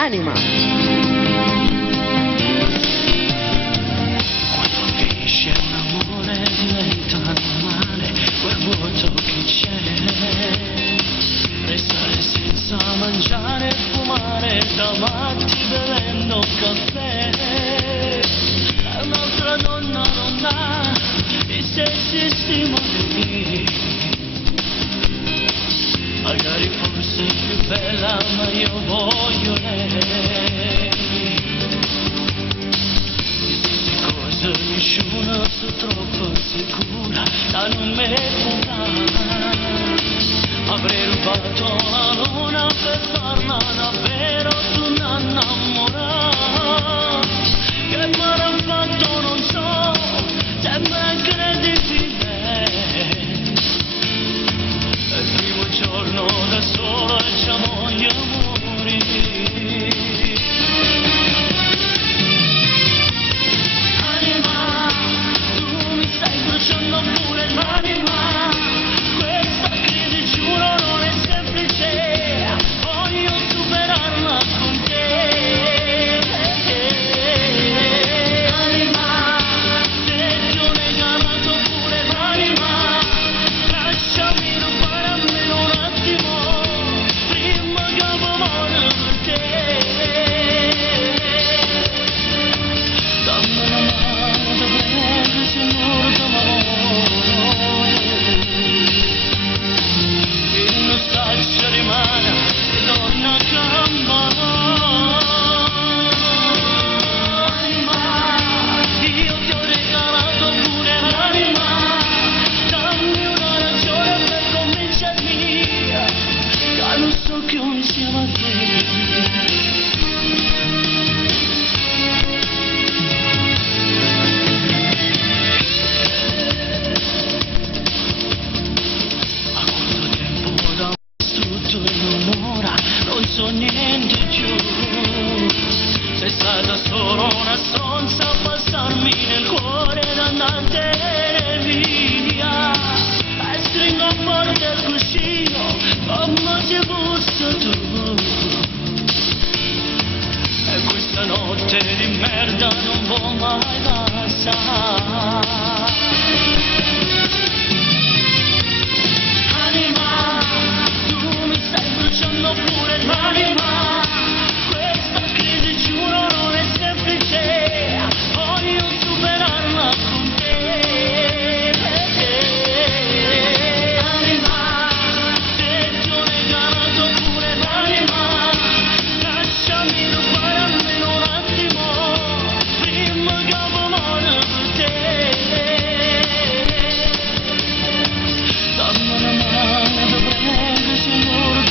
Anima. Quando finisce un amore diventa normale quel vuoto che c'è. Restare senza mangiare e fumare davanti bevendo un caffè. È un'altra donna non ha i stessi stimoli. Magari forse è più bella ma io voglio lei. Nessuno sono troppo sicura da non me avrei rubato la luna per farla davvero tu innamorare. Che mi ha fatto non so, sembra incredibile. È il primo giorno da solo e già voglio morire. Bruciando pure l'anima, questa crisi giuro non è semplice, voglio superarla con te. Anima, se ti ho regalato pure l'anima, lasciami rubare almeno un attimo, prima che muoio per te. Dammi una mano da prendere, signore, staccia rimane e torna a gamba. Anima, io ti ho regalato pure l'anima, dammi una ragione per convincermi che non so che un insieme a te. Non so niente più, sei stata solo una stronza a passarmi nel cuore ed andartene via. E stringo forte il cuscino come se fosse tu. E questa notte di merda non può mai passare. Anima, bruciando pure l'anima, questa crisi giuro non è semplice, voglio superarla con te. Anima, se ti ho regalato pure l'anima, lasciami rubare almeno un attimo, prima che muoio per te. Dammi una mano da prendere, signore.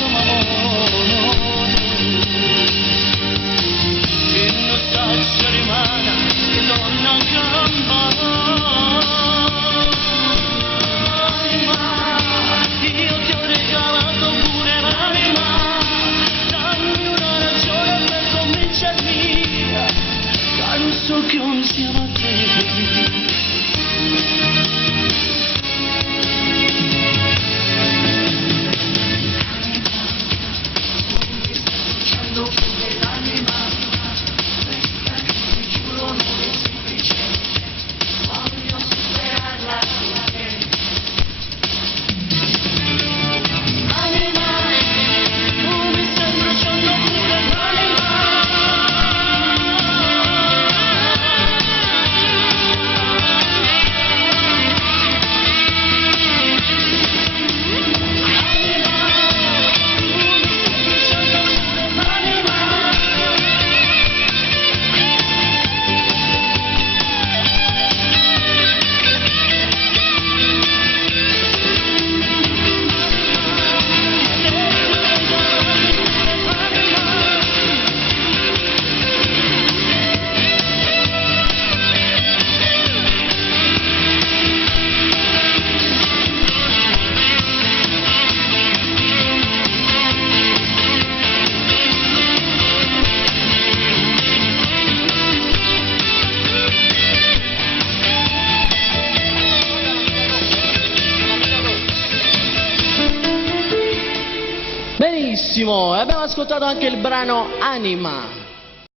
e abbiamo ascoltato anche il brano Anima.